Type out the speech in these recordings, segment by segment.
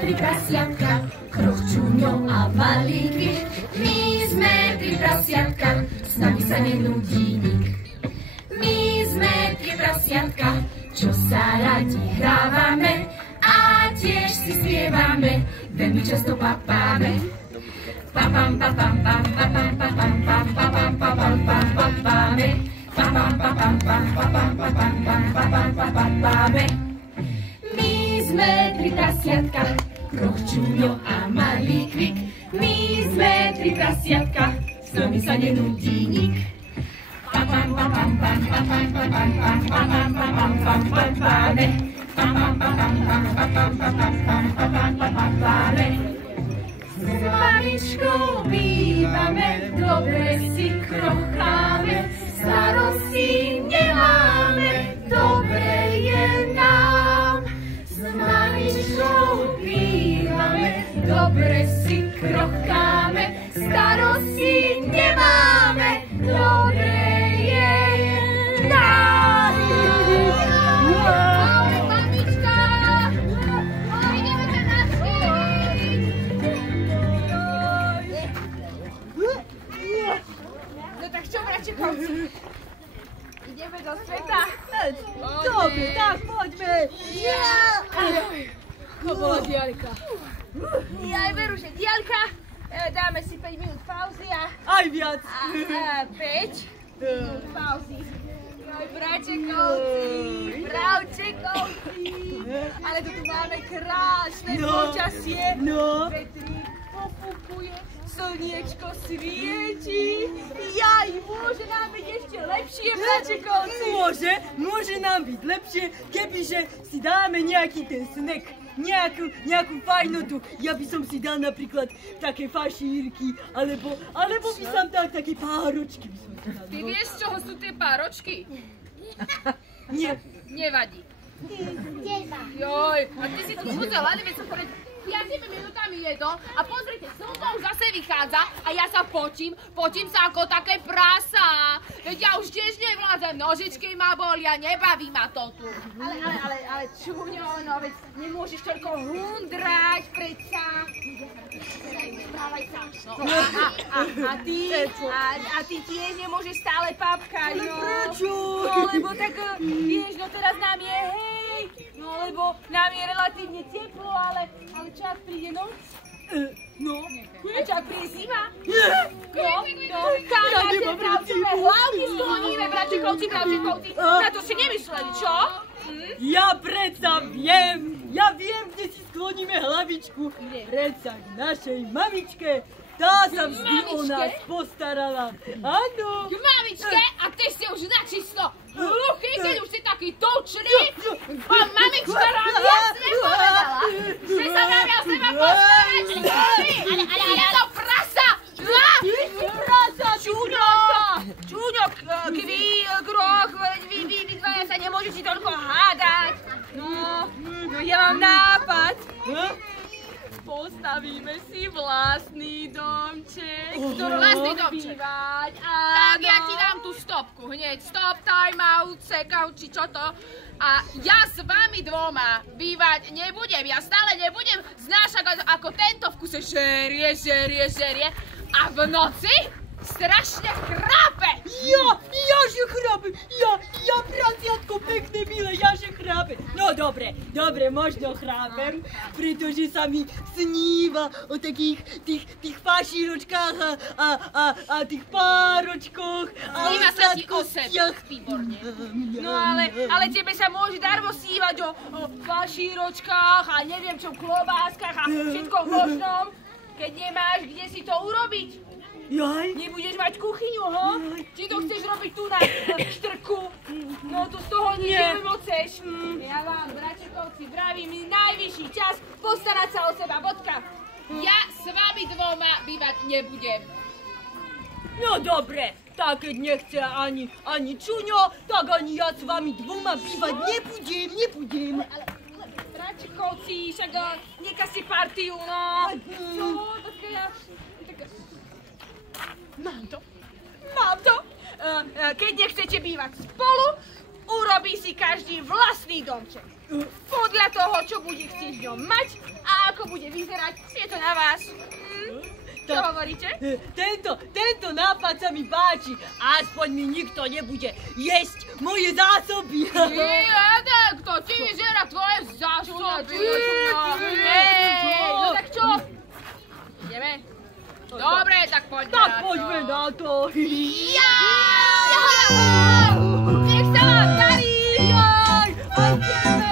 Tri prasiatka, Chruchčuňo a malý Kvik. My sme tri prasiatka, s nami sa nenudí nik. My sme tri prasiatka, čo sa radi hrávame a tiež si spievame, veľmi často papáme. Papam, papam, pam, papam, papam, pam, papam, papam, pam, papáme. Papam, papam, pam, papam, papam, pam, papam, papam, papáme. My sme tri prasiatka, Chruchčuňo a malý Kvik. My sme tri prasiatka, s nami sa nenudí nik. Papam, papam, pam, papam, papam, pam, papam, papam, pam, papáme. Papam, papam, pam, papam, papam, pam, papam, papam, papáme. S mamičkou bývame, dobre si krocháme, starosti nemáme, dobre je nám. S mamičkou bývame, dobre si krocháme, starosti nemáme, dobre je nám. Mamička, ideme sa navštíviť. No tak čo, bračekovci? Ideme do sveta? Dobre, tak poďme. To bola diaľka. Ja aj veru, že diaľka. Dáme si 5 minút pauzy a... Aj viac. 5 minút pauzy. Joj, bravčekovci. Ale tu máme krásne počasie. Vetrík pofúkuje, slniečko svieti. Jaj, môže nám byť ešte lepšie, bravčekovci. Môže nám byť lepšie, kebyže si dáme nejaký ten snack. Nejakú fajnotu. Ja by som si dal napríklad také fašírky, alebo by som dal také páročky. Ty vieš, z čoho sú tie páročky? Nie. Nevadí. Joj, a ty si tu musel, ale veď som pred 5 minútami jedol a pozrite, slnko už zase vychádza a ja sa potím sa ako také prasa. Veď ja už tiež nevládzem, nožičky ma bolia, nebaví ma to tu. Ale Čuňo, no veď nemôžeš toľko hundrať, predsa. Správaj sa. No, a ty tiež nemôžeš stále papkať, no. Prečo? No, lebo tak, vieš, no teraz nám je hej, no lebo nám je relatívne teplo, ale čo ak príde noc? No. A čo ak príde zima? No, kamáte, bravčové hlavky skloníme, bravčekovci, na to si nemysleli, čo? Ja predsa viem, kde si skloníme hlavičku. Predsa k našej mamičke. Tá sa vždy o nás postarala. Áno. K mamičke? A ty si už načisto hluchý, keď už si taký tučný. A mamička nám jasne povedala, že sa máme o seba postarať. Ale je to prasa! Čuňo, Kroch, vy dvaja sa nemôžete toľko hádať. No ja mám nápad. Postavíme si vlastný domček, v ktorom budeme bývať. Tak ja ti dám tú stopku hneď. Stop, time out, second, či čo to. A ja s vami dvoma bývať nebudem. Ja stále nebudem znášať ako tento v kuse žerie. A v noci strašne chrápe. Ja že chrápe. Ja prasiatko pekné milé, ja že chrápe. No dobre, možno chrápem, pretože sa mi sníva o takých tých fašíročkách a tých páročkoch. Sníva sa ti o sebe, výborne. No ale tebe sa môže darmo snívať o fašíročkách a neviem čo, klobáskach a všetko možnom, keď nemáš kde si to urobiť. Jaj. Nebudeš mať kuchyňu, ho? Či to chceš robiť tu na štrku? No to z toho nič nevymoceš. Ja vám, bračekovci, vravím, najvyšší čas postarať sa o seba, bodka. Ja s vami dvoma bývať nebudem. No dobre, tak keď nechce ani Čuňo, tak ani ja s vami dvoma bývať nebudem. Ale bračekovci, však nekazte partiu, no. Čo, také ja... Mám to. Keď nechcete bývať spolu, urobí si každý vlastný domček. Podľa toho, čo bude chcieť v ňom mať a ako bude vás. Čo hovoríte? Tento nápad sa mi páči. Aspoň mi nikto nebude jesť moje zásoby. Jeden, kto ti vyžera tvoje zásoby? No tak čo? Ideme? Dobre, tak poďme na to. Tak poďme na to. Nech sa vám darí! Jaj, a tebe.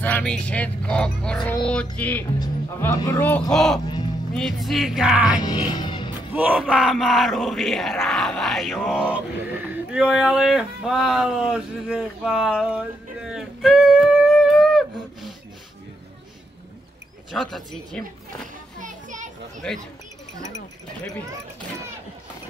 Sa mi všetko krúti, v bruchu mi cigáni Bubamaru vyhrávajú. Joj, ale falošne. Čo to cítim? Veď,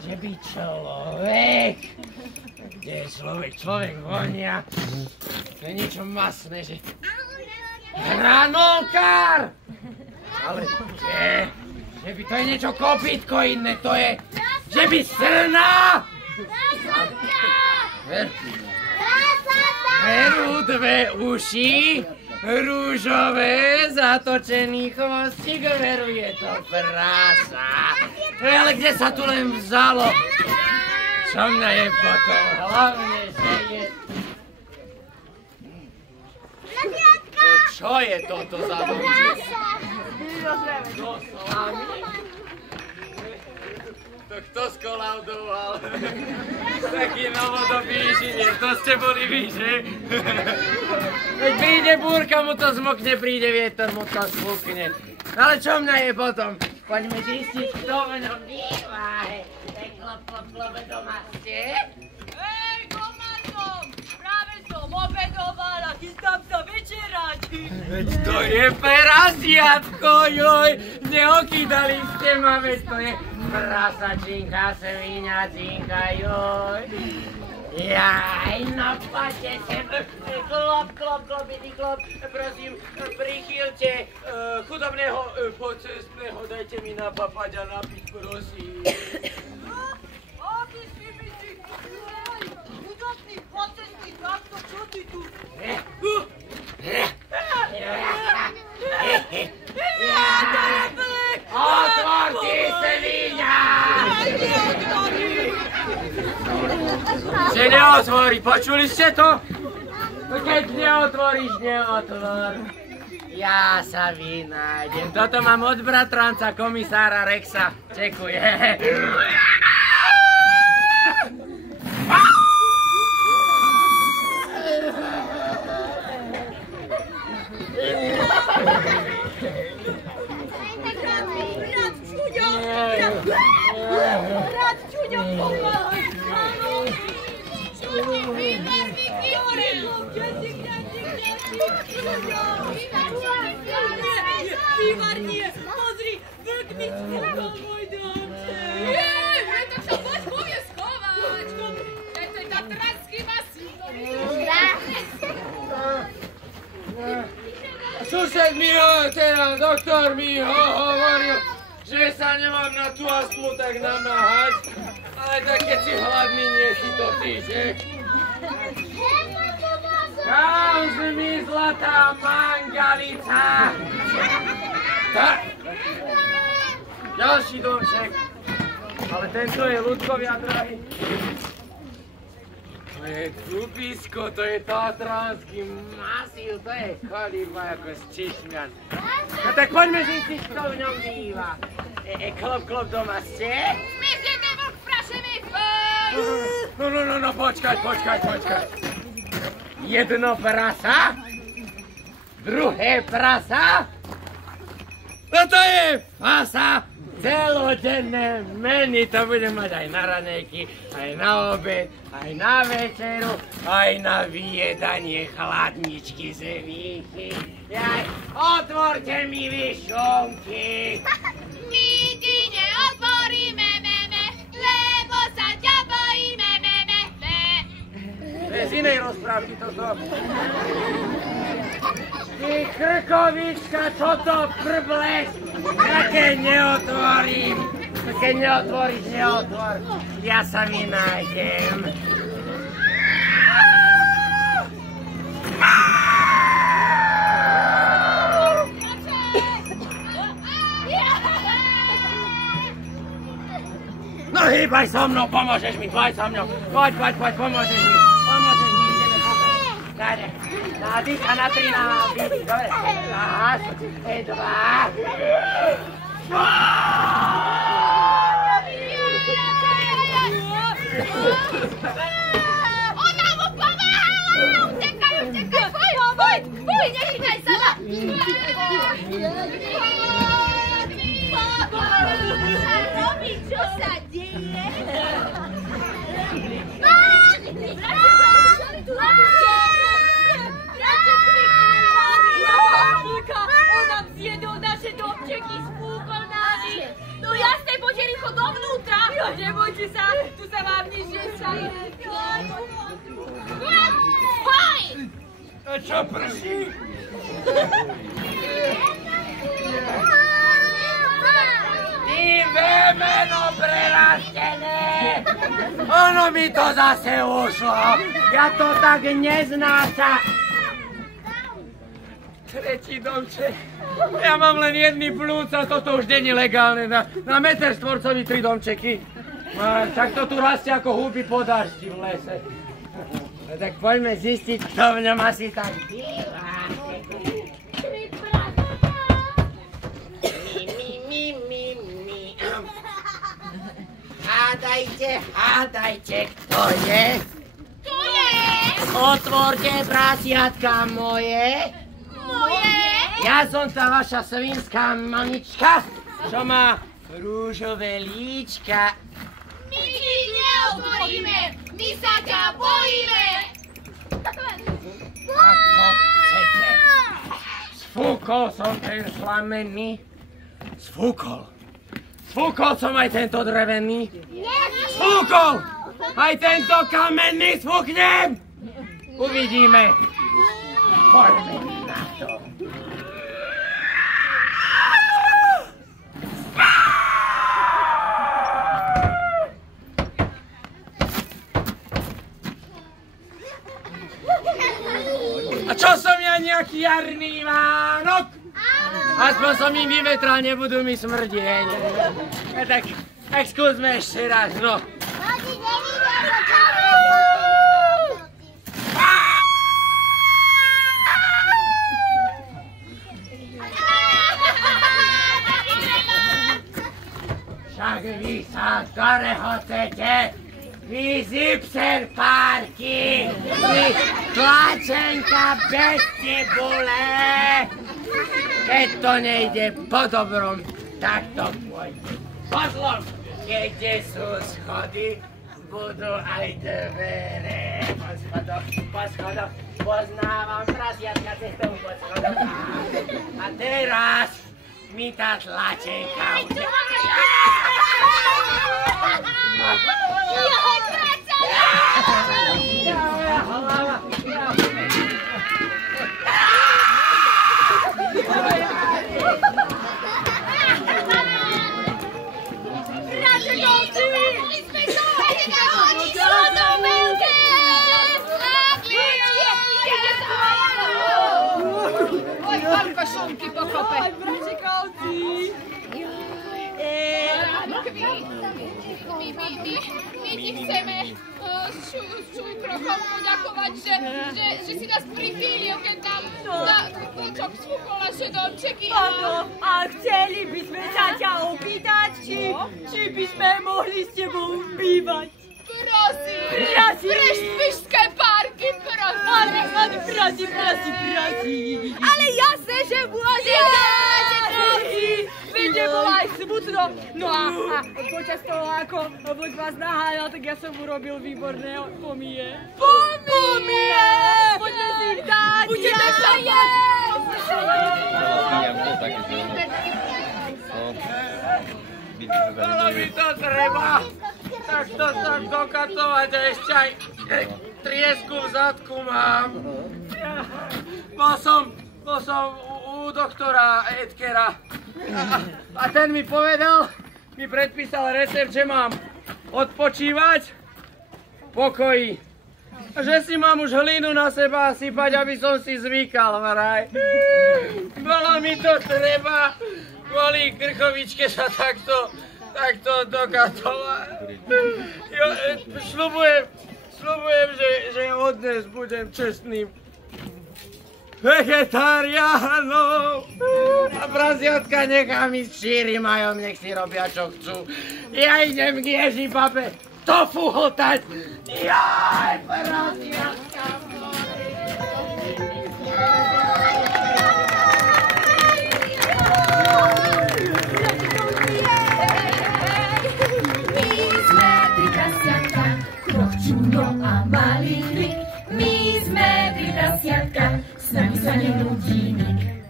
že by človek, kde je človek vonia, to je niečo masné, že hranolkár! Ale kde? Že by to je niečo kopítko iné, to je, že by srna! Veru dve uši, rúžové, zatočený chvostík, veru je to prasa. Ale kde sa tu len vzalo? Čo mňa je potom? Hlavne, že je... Čo je toto za domček? Kto slámy? To kto skolaudoval? Taký novodobý inžinier, to ste boli vy, že? Keď príde búrka, mu to zmokne, príde vietor, mu to spúkne. Ale čo mňa je potom? Poďme zistiť, kto v ňom býva. Klop, doma ste? Hej, komando! Práve som obedovala, chystám sa večerať. Veď to je prasiatko, joj! Neokýdali ste ma, veď to je prasačinka, sviňačinka, joj! Jaj, no poďte sem, klop, prosím, prichýlte chudobného pocestného, dajte mi napapať a napiť, prosím. Aký si mi si ty tu. Otvorte svinia! Že neotvorí, počuli ste to? Keď neotvoríš, neotvor. Ja sa vynájdem. Toto mám od bratranca komisára Rexa. Čekuje. Brat Čuňo, pomáhaj! Vývarnie! Pozri, vlk mi spúkal môj domček! Jej, tak sa poď povie schovať! To je tatranský masív, to Sused mi doktor mi hovoril, že sa nemám na tú a smutek namáhať, ale tak keď si hladný, nie si to ty, že? Kam zmizla tá mangalica? Tak. Ďalší domček. Ale tento je ľudkovia drahý. To je Dubisko, to je tatranský masív, to je chaliba ako z Čišmian. No tak poďme zistiť, kto v ňom býva. Klop, klop, doma ste? Zmiznete vlk prašený! No, počkaj. Jedno prasa, druhé prasa, no to je fasa, celodenné meny, to budem mať aj na ranejky, aj na obed, aj na večeru, aj na vyjedanie chladničky z výchy. Jaj, otvorte mi vyšonky. My ti neotvoríme, meme, lebo sa ťa bojíme, meme. To je z inej rozprávky toto. Ty krkovička, čo to prbleš? Ja keď neotvorím. Keď neotvoríš, neotvor. Ja sa vynájdem. No hýbaj so mnou, pomôžeš mi, poď so mnou. Poď, pomôžeš mi. Ideme kúkať. Dáde. Na dých a na 3 na výdych, dobre. Raz, 2. Ona mu pomáhala! Utekaj, fuj, nechytaj sa ma! Čo sa deje? On nám zjedol naše domčeky, spúkol nás. No jasné, poďte rýchlo dovnútra. Nebojte sa, tu sa vám nič nestane. Hoj! A čo prší? Ty vemeno prerastené! Ono mi to zase ušlo! Ja to tak neznášam! Tretí domček. Ja mám len jedný plúc a toto už není legálne. Na meter štvorcový 3 domčeky. Tak to tu rastie ako húby po daždi v lese. Tak poďme zistiť, kto v ňom asi tak býva. Hádajte, kto je? Tu je! Otvorte prasiatka moje. Moje! Ja som tá vaša svinská mamička, čo má rúžové líčka. My ti neotvoríme! My sa ťa bojíme! Ako chcete? Sfúkol som ten slamenný. Sfúkol som aj tento drevený. Sfúkol! Aj tento kamenný sfúknem! Uvidíme. Poďme na to. nejaký jarný Vánok. Aspoň som im vyvetral, nebudú mi smrdieť. Tak skúsme ešte raz, no. Však vy sa z ktorého chcete? Vy zipser párky, vy tlačenka bez cibule. Keď to nejde po dobrom, tak to pôjde po zlom. Kde sú schody, budú aj dvere. Po schodoch poznávam prasiatka cestou po schodoch. A teraz mi tá tlačenka uteká. Šunky pokope. My ti chceme s Čujkrochom poďakovať, že si nás prichýlil, keď nám vlčok sfúkol naše domčeky. A chceli by sme sa ťa opýtať, či by sme mohli s tebou bývať. Prosím, prešpišské párky, prosím. Ale prosím. Ale jasné, že môžeme. Veď nebolo aj smutno. No a počas toho, ako Vlk vás nahájal, tak ja som urobil výborné pomie. Pomie! Poďme si ich dať! Budeme sa jesť! Bolo by to treba, tak to sa dokatovať a ešte aj triesku v zadku mám. Bol som u doktora Edkera a ten mi povedal, mi predpísal recept, že mám odpočívať v pokoji. A že si mám už hlinu na seba sypať, aby som si zvykal, vraj. Bolo mi to treba. Kvôli krchovičke sa takto dokatovať. Sľubujem, že od dnes budem čestným vegetariánom. A prasiatka nechám ísť šíri majom, nech si robia čo chcú. Ja idem k Ježibabe tofu hotať. Jaj, prasiatka. Čuňo a malý krik, my sme tri prasiatka, s nami sa nenudí nik.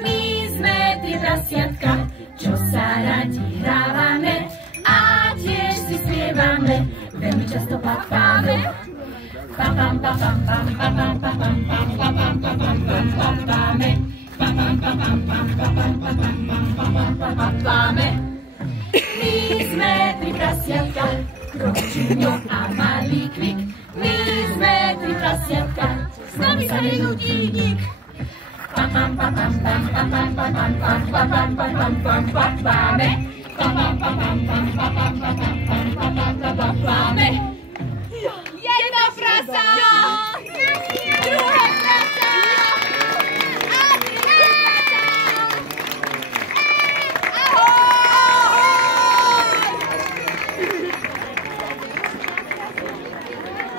My sme tri prasiatka, čo sa radi hrávame a tiež si spievame, veľmi často papáme. Papam, papam, pam, papam, papam, pam, papam, papam, pam, papáme. Papam, papam, pam, papam, papam, pam, papam, papáme. My sme tri prasiatka, Čuňo a malý kvik, my sme tri prasiatka, s nami sa nenudí nik. Papam, papam, pam, papam, papam, pam, papam, papam, pam, papáme. Papam, papam, pam, papam, papam, pam, papam, papáme. Jedno prasa!